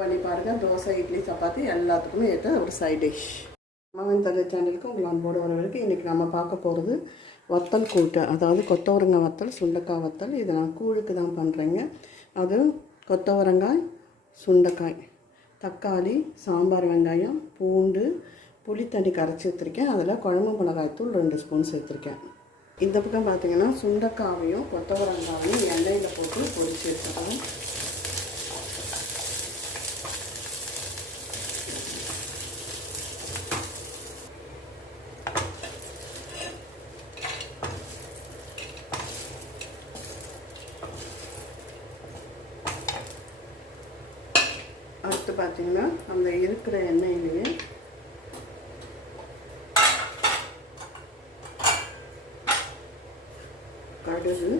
பண்ணி பாருங்கள் தோசை இட்லி சப்பாத்தி எல்லாத்துக்குமே ஏற்ற ஒரு சைட் டிஷ் மாமன் தங்கை சேனலுக்கு உங்கள் அன்போடு வரவேற்கு இன்றைக்கி நம்ம பார்க்க போகிறது வத்தல் கூட்டு. அதாவது கொத்தவரங்காய் வத்தல் சுண்டைக்காய் வத்தல். இதை நான் கூழுக்கு தான் பண்ணுறேங்க அது கொத்தவரங்காய் சுண்டைக்காய் தக்காளி சாம்பார் வெங்காயம் பூண்டு புளித்தண்ணி கரைச்சி வச்சுருக்கேன் அதில் குழம்பு மிளகாய்த்தூள் ரெண்டு ஸ்பூன் சேர்த்துருக்கேன். இந்த பக்கம் பார்த்தீங்கன்னா சுண்டைக்காவையும் கொத்தவரங்காவையும் எண்ணெயில் போட்டு பொரிச்சு எடுத்துக்கலாம். பார்த்தீங்கன்னா அந்த இருக்கிற எண்ணெயிலேயே கடுகு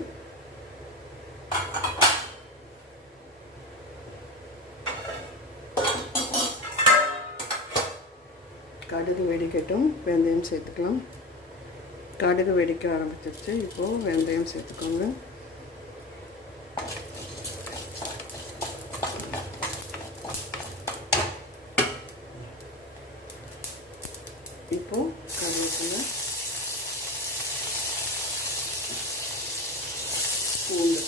கடுகு வெடிக்கட்டும் வெந்தயம் சேர்த்துக்கலாம். கடுகு வெடிக்க ஆரம்பிச்சிருச்சு. இப்போது வெந்தயம் சேர்த்துக்கோங்க. இப்போ கருவேப்பிலை பூண்டு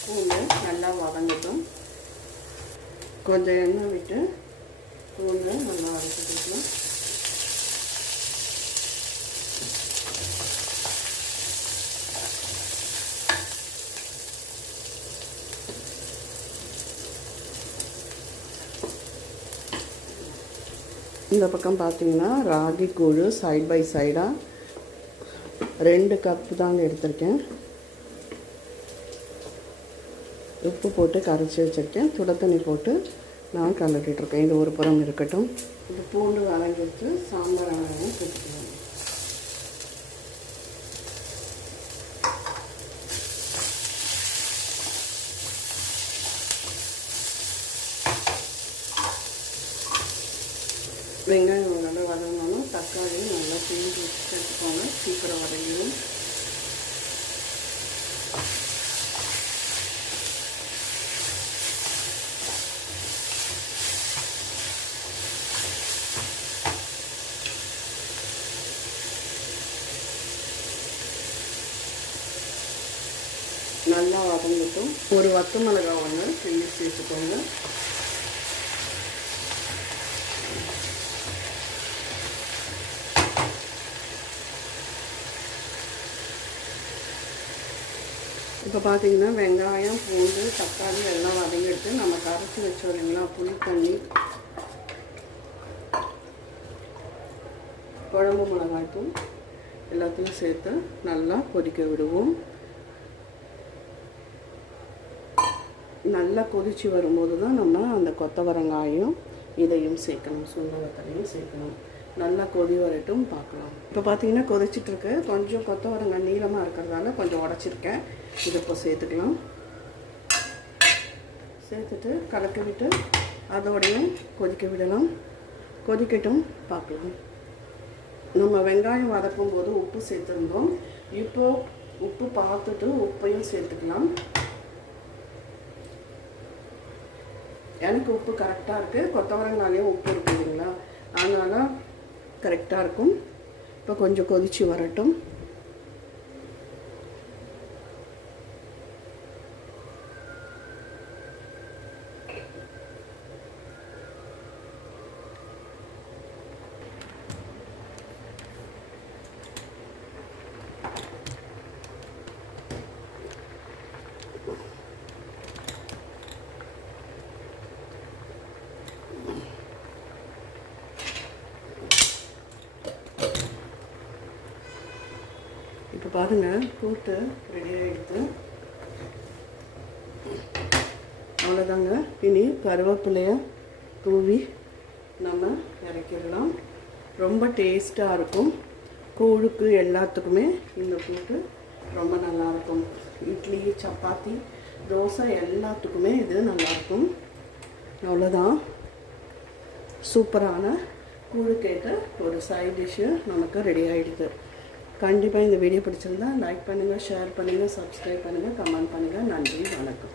பூண்டு நல்லா வதங்கட்டும் கொஞ்சம் எண்ணெய் விட்டு பூண்டு நல்லா அரைச்சிக்கலாம் இந்த பக்கம் பார்த்தீங்கன்னா ராகி கூழ் சைட் பை சைடாக ரெண்டு கப்பு தாங்க எடுத்திருக்கேன். உப்பு போட்டு கரைச்சி வச்சுருக்கேன். சுட தண்ணி போட்டு நான் கலட்டிகிட்ருக்கேன் இது ஒரு புறம் இருக்கட்டும். இது பூண்டு வதங்கிட்டு சாம்பார் வெங்காயம் சேர்த்துக்கலாம். வெங்காயம் நல்லா வதங்கணும். தக்காளியும் நல்லா தேங்கி வச்சு வச்சுக்கோங்க. சீக்கிரம் வதங்கிடும் நல்லா வதங்கட்டும். ஒரு வத்து மிளகாய் ஒன்று கிள்ளி சேர்த்துக்கோங்க இப்போ பார்த்தீங்கன்னா வெங்காயம் பூண்டு தக்காளி எல்லாம் வதங்கிட்டு நம்ம கரைச்சி வச்சோம் இல்லைங்களா புளி தண்ணி. குழம்பு மிளகாய்த்தூள் எல்லாத்தையும் சேர்த்து நல்லா கொதிக்க விடுவோம். நல்லா கொதித்து வரும்போது தான் நம்ம அந்த கொத்தவரங்காயும் இதையும் சேர்க்கணும் சுண்டவத்தலையும் சேர்க்கணும். நல்லா கொதி வரட்டும் பார்க்கலாம். இப்போ பார்த்தீங்கன்னா கொதிச்சிட்ருக்கு. கொஞ்சம் கொத்தவரங்காய் நீளமாக இருக்கிறதால கொஞ்சம் உடச்சிருக்கேன். இதை இப்போ சேர்த்துக்கலாம். சேர்த்துட்டு கலக்கி விட்டு அதோடையும் கொதிக்க விடலாம் கொதிக்கட்டும் பார்க்கலாம். நம்ம வெங்காயம் வதக்கும் போது உப்பு சேர்த்துருந்தோம். இப்போது உப்பு பார்த்துட்டு உப்பையும் சேர்த்துக்கலாம். எனக்கு உப்பு கரெக்டாக இருக்குது கொத்தவரங்காலையும் உப்பு இருக்குது இல்லைங்களா? அதனால் கரெக்டாக இருக்கும். இப்போ கொஞ்சம் கொதித்து வரட்டும். இப்போ பாருங்கள் கூட்டு ரெடி ஆகிடுது அவ்வளோதாங்க இனி கருவேப்பிலைய தூவி நம்ம இறக்கிடலாம். ரொம்ப டேஸ்ட்டாக இருக்கும். கூழுக்கு எல்லாத்துக்குமே இந்த கூட்டு ரொம்ப நல்லாயிருக்கும். நல்லாயிருக்கும் இட்லி சப்பாத்தி தோசை எல்லாத்துக்குமே இது நல்லாயிருக்கும். அவ்வளோதான் சூப்பரான கூழுக்கேட்ட ஒரு சைட் டிஷ்ஷு நமக்கு ரெடி ஆகிடுது கண்டிப்பாக இந்த வீடியோ பிடிச்சிருந்தா லைக் பண்ணுங்கள் ஷேர் பண்ணுங்கள் சப்ஸ்கிரைப் பண்ணுங்கள் கமெண்ட் பண்ணுங்கள் நன்றி வணக்கம்.